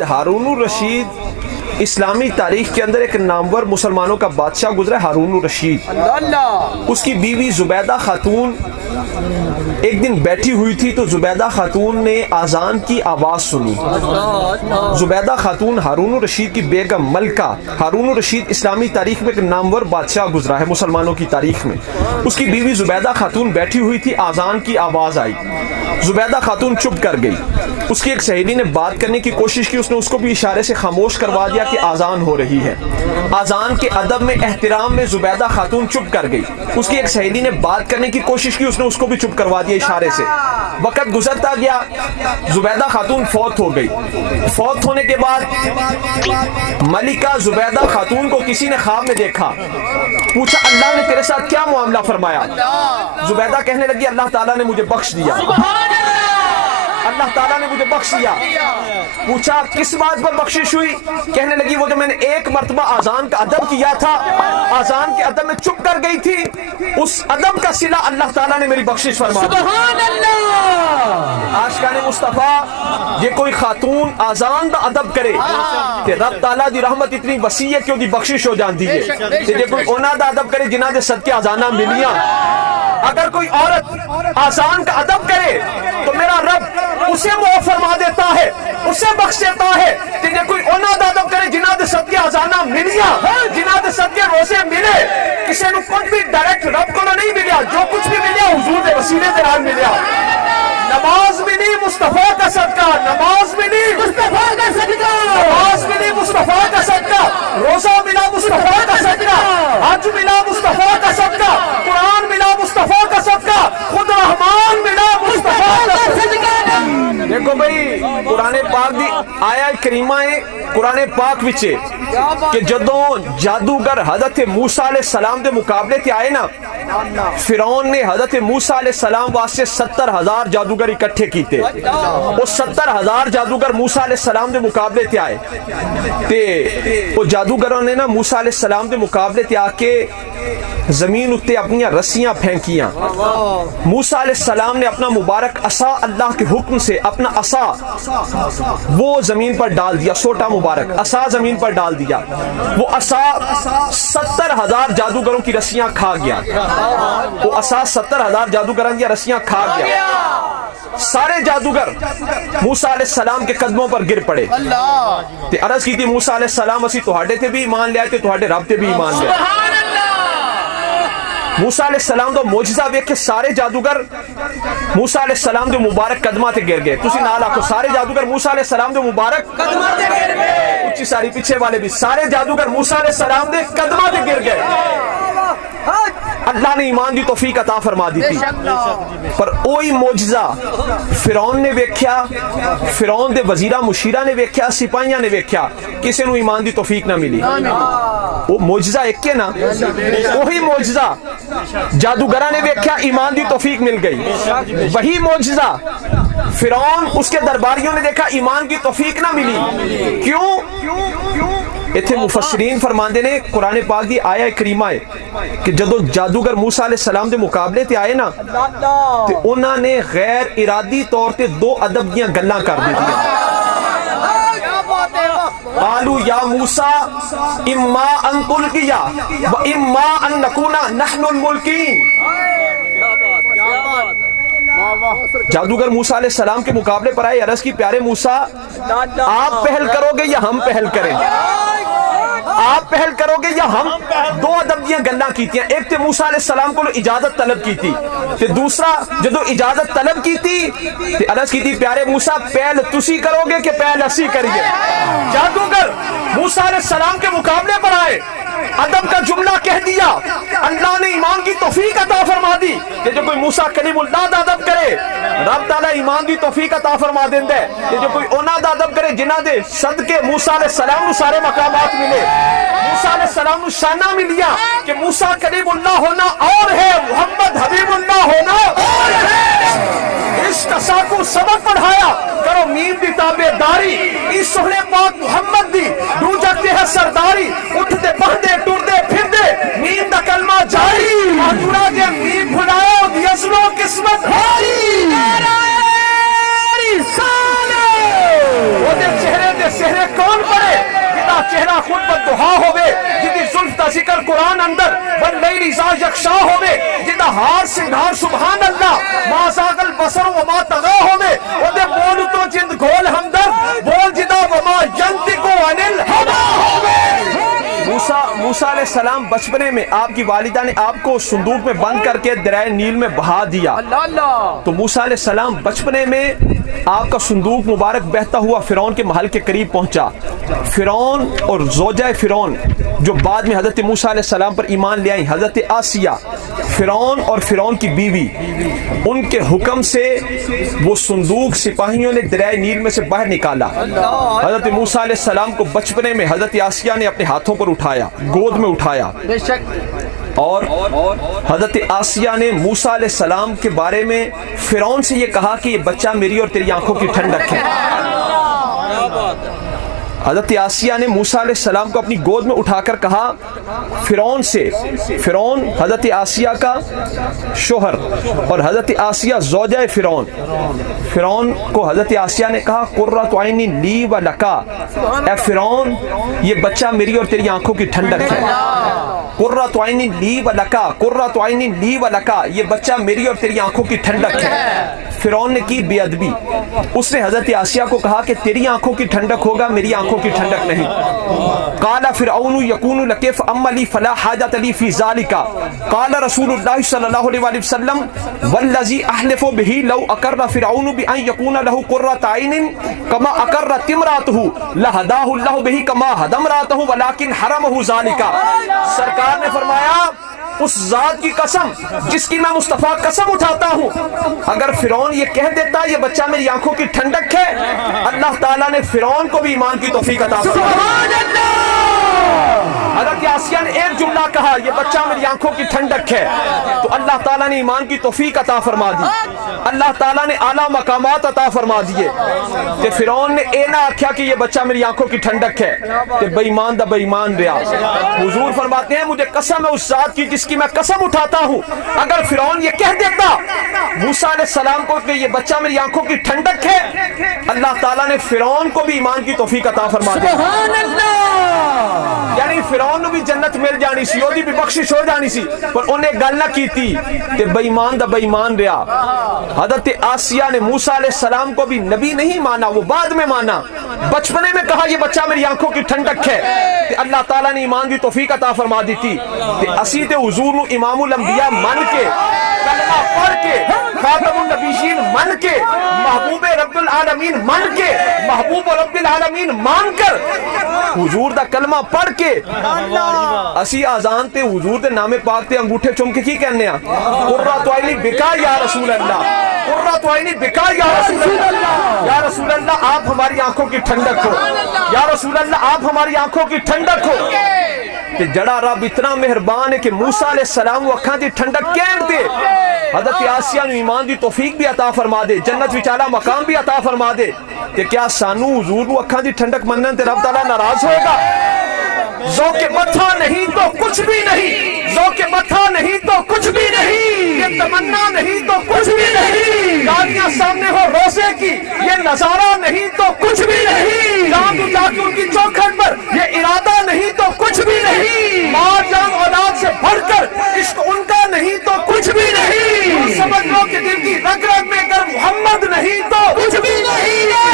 ہارون الرشید اسلامی تاریخ کے اندر ایک نامور مسلمانوں کا بادشاہ گزرا ہے ہارون الرشید۔ اس کی بیوی زبیدہ خاتون ایک دن بیٹھی ہوئی تھی تو زبیدہ خاتون نے آذان کی آواز سنی۔ زبیدہ خاتون ہارون الرشید کی بیگم ملکہ، ہارون الرشید اسلامی تاریخ میں ایک نامور بادشاہ گزرا ہے مسلمانوں کی تاریخ میں۔ اس کی بیوی زبیدہ خاتون بیٹھی ہوئی تھی، آذان کی آواز آئی، زبیدہ خاتون چپ کر گئی۔ اس کی ایک سہیلی نے بات کرنے کی کوشش کی، اس نے اس کو بھی اشارے سے خاموش کروا دیا کہ آذان ہو رہی ہے۔ آذان کے ادب میں، احترام میں زبیدہ خاتون چپ کر گئی۔ اس کی ایک سہیلی نے بات کرنے کی کوشش کی، اس نے اس کو بھی چپ کروا دیا اشارے سے۔ وقت گزرتا گیا، زبیدہ خاتون فوت ہو گئی۔ فوت ہونے کے بعد ملکہ زبیدہ خاتون کو کسی نے خواب میں دیکھا، پوچھا اللہ نے تیرے ساتھ کیا معاملہ فرمایا؟ زبیدہ کہنے لگی اللہ تعالیٰ نے مجھے بخش دیا، اللہ تعالیٰ نے مجھے بخش دیا۔ پوچھا کس بات پر بخشش ہوئی؟ کہنے لگی وہ جو میں نے ایک مرتبہ آذان کا ادب کیا تھا، آذان کے ادب میں چپ کر گئی تھی، اس ادب کا صلہ اللہ تعالیٰ نے میری بخشش فرما دی۔ سبحان اللہ۔ عاشقان مصطفیٰ، یہ کوئی خاتون آذان دا ادب کرے کہ رب تعالیٰ دی رحمت اتنی وسیع ہے کہ وہ دی بخشش ہو جاندی ہے۔ کہ یہ کوئی اونا دا ادب کرے جنہ دے صدقے آذانہ ملیاں۔ اگر کوئی عورت آذان کا ادب کرے تو میرا رب اسے معاف فرما دیتا ہے، اسے بخش دیتا ہے۔ کہ یہ کوئی اونا دا ادب کرے جنہ دے صدقے آذانہ ملیاں، جنہ دے صدقے روزے ملے۔ کسی نے کچھ بھی ڈائریکٹ رب کو نہیں ملیا، جو کچھ بھی ملیا حضور دے وسیلے دے نال ملیا۔ نماز ملی مصطفیٰ کا صدقہ، نماز ملی مصطفیٰ کا صدقہ، نماز ملی مصطفیٰ کا صدقہ، روزہ ملا مصطفیٰ کا صدقہ، حج ملا مصطفیٰ کا صدقہ، قرآن ملا مصطفیٰ کا صدقہ، خود رحمان ملا مصطفیٰ کا صدقہ۔ دیکھو بھئی قرآن پاک دی آیا کریمہ ہے، قرآن پاک وچے کہ جدوں جادوگر حضرت موسیٰ علیہ السلام دے مقابلے تے آئے نا، فرعون نے حضرت موسیٰ علیہ السلام واسطے 70,000 جادوگر اکٹھے کیتے۔ وہ 70,000 جادوگر موسیٰ علیہ السلام دے مقابلے تے آئے تے وہ جادوگروں نے نا موسیٰ علیہ السلام دے مقابلے تے آ کے زمین اتے اپنی رسیاں پھینکیاں۔ موسیٰ علیہ السلام نے اپنا مبارک عصا اللہ کے حکم سے اپنا عصا وہ زمین پر ڈال دیا، سوٹا مبارک عصا زمین پر ڈال دیا۔ وہ عصا 70,000 جادوگروں کی رسیاں کھا گیا، وہ عصا 70,000 جادوگروں کی رسیاں کھا گیا۔ سارے جادوگر موسیٰ علیہ السلام کے قدموں پر گر پڑے تے عرض کی تھی موسیٰ علیہ السلام اسی تہاڈے تے بھی ایمان لے آئے تے تہاڈے رب تے بھی ایمان لے آئے۔ موسیٰ علیہ السلام دا معجزہ ویکھ کے سارے جادوگر موسیٰ علیہ السلام دے مبارک قدماں تے گر گئے۔ تسی نال آکھو سارے جادوگر موسیٰ علیہ السلام دے مبارک قدماں تے گر گئے۔ اچھی ساری پیچھے والے بھی سارے جادوگر موسیٰ علیہ السلام دے قدماں تے گر گئے۔ اللہ نے ایمان دی توفیق عطا فرما دی تھی، پر وہی معجزہ فرعون نے ویکھیا، فرعون دے وزیرہ مشیرہ نے ویکھیا، سپاہیاں نے ویکھیا، کسی نو ایمان دی توفیق نہ ملی۔ وہ معجزہ ایک ہے نا، وہی معجزہ جادوگراں نے ویکھیا، ایمان دی توفیق مل گئی۔ وہی معجزہ فرعون اس کے درباریوں نے دیکھا، ایمان کی توفیق نہ ملی۔ کیوں؟ اتھے مفسرین فرماندے نے قرآن پاک دی آیا کریمہ ہے کہ جدو جادوگر موسیٰ علیہ السلام دے مقابلے تے آئے نا تے انہاں نے غیر ارادی طور تے دو ادب دیاں گلاں کر دی دیا۔ قالوا یا موسیٰ اما ان تلقیا و اما ان نکونا نحن الملکین۔ جادوگر موسیٰ علیہ السلام کے مقابلے پر آئے، عرض کی پیارے موسیٰ آپ پہل کرو گے یا ہم پہل کریں؟ آپ پہل کرو گے یا ہم؟ دو ادب دیاں گلاں کیتیاں، ایک تے موسیٰ علیہ السلام کو اجازت طلب کی تھی تے دوسرا جدو اجازت طلب کی تھی تے عرض کی تھی پیارے موسیٰ پہل تسی کرو گے کہ پہل اسی کریے؟ جادوگر موسیٰ علیہ السلام کے مقابلے پر آئے، ادب کا جملہ کہہ دیا، اللہ نے ایمان کی توفیق عطا فرما دی کہ جو کوئی موسیٰ کلیم اللہ دا ادب کرے رب تعالیٰ ایمان دی توفیق عطا فرما دیندے کہ جو کوئی اونا دا ادب کرے جنہ دے صدقے موسیٰ علیہ السلام نو سارے مقامات ملے، موسیٰ علیہ السلام نو شانہ ملیا کہ موسیٰ کلیم اللہ ہونا اور ہے، محمد حبیب اللہ ہونا اور ہے۔ اس قصہ کو سبق پڑھایا کرو مین دی تابع داری، اس سہنے پاک محمد دی دو جگتے ہے سرداری، اٹھتے بہندے ٹوٹتے پھر دے مین دا کلمہ جاری، آجورا جے مین بھلاؤ دی اصلو قسمت ہاری، وہ دے چہرے دے سہرے کون پڑے جدا چہرہ خود بددہا ہوئے جدی زلف دا ذکر قرآن اندر واللیل اذا یغشا ہوئے جدا ہار سنگھار سبحان اللہ ما زاغ البصر وما طغا ہوئے ودے بول تو جند گھول ہمدرد بول جدا وما ینطق عن الہوا ہوئے۔ موسیٰ علیہ السلام بچپنے میں آپ کی والدہ نے آپ کو صندوق میں بند کر کے دریائے نیل میں بہا دیا، تو موسیٰ علیہ السلام بچپنے میں آپ کا صندوق مبارک بہتا ہوا فرعون کے محل کے قریب پہنچا۔ فرعون اور زوجہ فرعون جو بعد میں حضرت موسیٰ علیہ السلام پر ایمان لے آئی، حضرت آسیہ، فرعون اور فرعون کی بیوی، ان کے حکم سے وہ صندوق سپاہیوں نے دریائے نیل میں سے باہر نکالا۔ حضرت موسیٰ علیہ السلام کو بچپنے میں حضرت آسیہ نے اپنے ہاتھوں پر اٹھایا، گود میں اٹھایا، اور حضرت آسیہ نے موسیٰ علیہ السلام کے بارے میں فرعون سے یہ کہا کہ یہ بچہ میری اور تیری آنکھوں کی ٹھنڈک ہے۔ حضرت آسیہ نے موسیٰ علیہ السلام کو اپنی گود میں اٹھا کر کہا فرعون سے، فرعون حضرت آسیہ کا شوہر اور حضرت آسیہ زوجہ فرعون، فرعون کو حضرت آسیہ نے کہا قرۃ عین لی و لکا، اے فرعون یہ بچہ میری اور تیری آنکھوں کی ٹھنڈک ہے۔ قرۃ عین لی و لکا، قرۃ عین لی و لکا، یہ بچہ میری اور تیری آنکھوں کی ٹھنڈک ہے۔ فرعون نے کی بے ادبی، اس نے حضرت آسیہ کو کہا کہ تیری آنکھوں کی ٹھنڈک ہوگا، میری آنکھوں کی ٹھنڈک نہیں۔ قال فرعون یکون لک فاما لی فلا حاجۃ لی فی ذلک، قال رسول اللہ صلی اللہ علیہ وآلہ وسلم والذی احلف بہ لو اقر فرعون بان یکون له قرۃ عین کما اقرت امرأته لہداہ اللہ بہ کما ہدى امرأته ولکن حرمہ ذلک۔ سرکار نے فرمایا اس ذات کی قسم جس کی میں مصطفیٰ قسم اٹھاتا ہوں، اگر فرعون یہ کہہ دیتا یہ بچہ میری آنکھوں کی ٹھنڈک ہے، اللہ تعالیٰ نے فرعون کو بھی ایمان کی توفیق عطا فرمائی۔ حضرت آسیہ نے ایک جملہ کہا یہ بچہ میری آنکھوں کی ٹھنڈک ہے، تو اللہ تعالیٰ نے ایمان کی توفیق عطا فرما دی، اللہ تعالیٰ نے اعلیٰ مقامات عطا فرما دیے۔ کہ فرعون نے اے نہ آکھیا کہ یہ بچہ میری آنکھوں کی ٹھنڈک ہے، کہ بے ایمان دا بے ایمان رہا۔ حضور فرماتے ہیں مجھے قسم ہے اس ذات کی جس کی میں قسم اٹھاتا ہوں، اگر فرعون یہ کہہ دیتا موسیٰ علیہ السلام کو کہ یہ بچہ میری آنکھوں کی ٹھنڈک ہے، اللہ تعالیٰ نے فرعون کو بھی ایمان کی توفیق عطا فرما دی۔ یعنی فرعون نو بھی جنت مل جانی سی، اودی بھی بخشش ہو جانی سی، پر انہیں گل نہ کیتی کہ بے ایمان دا بے ایمان رہا۔ حضرت آسیہ نے موسیٰ علیہ السلام کو بھی نبی نہیں مانا، وہ بعد میں مانا، بچپنے میں کہا یہ بچہ میری آنکھوں کی ٹھنڈک ہے، کہ اللہ تعالیٰ نے ایمان کی توفیق عطا فرما دی تھی۔ کہ اسی تے حضور نو امام الانبیاء من کے، کلمہ پڑھ کے، خاتم النبیین من کے، محبوب رب العالمین من کے، محبوب رب العالمین مان کر حضور دا کلمہ پڑھ کے اسی آزان تے حضور دے نام پاک تے انگوٹھے چوم کے کی کہنے ہیں قرۃ عینی بکا یا رسول اللہ، قرۃ عینی بکا یا رسول اللہ، یا رسول اللہ آپ ہماری آنکھوں کی ٹھنڈک ہو، یا رسول اللہ آپ ہماری آنکھوں کی ٹھنڈک ہو۔ کہ جڑا رب اتنا مہربان ہے کہ موسیٰ علیہ السلام وہ اکھاں دی ٹھنڈک کہن دے، حضرت آسیہ نے ایمان دی توفیق بھی عطا فرما دے، جنت وچ اعلیٰ مقام بھی عطا فرما دے، کہ کیا سانو حضور نو اکھاں دی ٹھنڈک منن تے رب تعالیٰ ناراض ہوئے گا؟ ذوق متھا نہیں تو کچھ بھی نہیں، ذوق متھا نہیں تو کچھ بھی نہیں، یہ تمنا نہیں تو کچھ بھی نہیں، گاڑیاں سامنے ہو روزے کی یہ نظارہ نہیں تو کچھ بھی نہیں، جان اٹھا کے ان کی چوکھٹ پر یہ ارادہ نہیں تو کچھ بھی نہیں، ماں جان اولاد سے بڑھ کر عشق ان کا نہیں تو کچھ بھی نہیں، سمجھ لو کہ دل کی رگ رگ میں اگر محمد نہیں تو کچھ بھی نہیں۔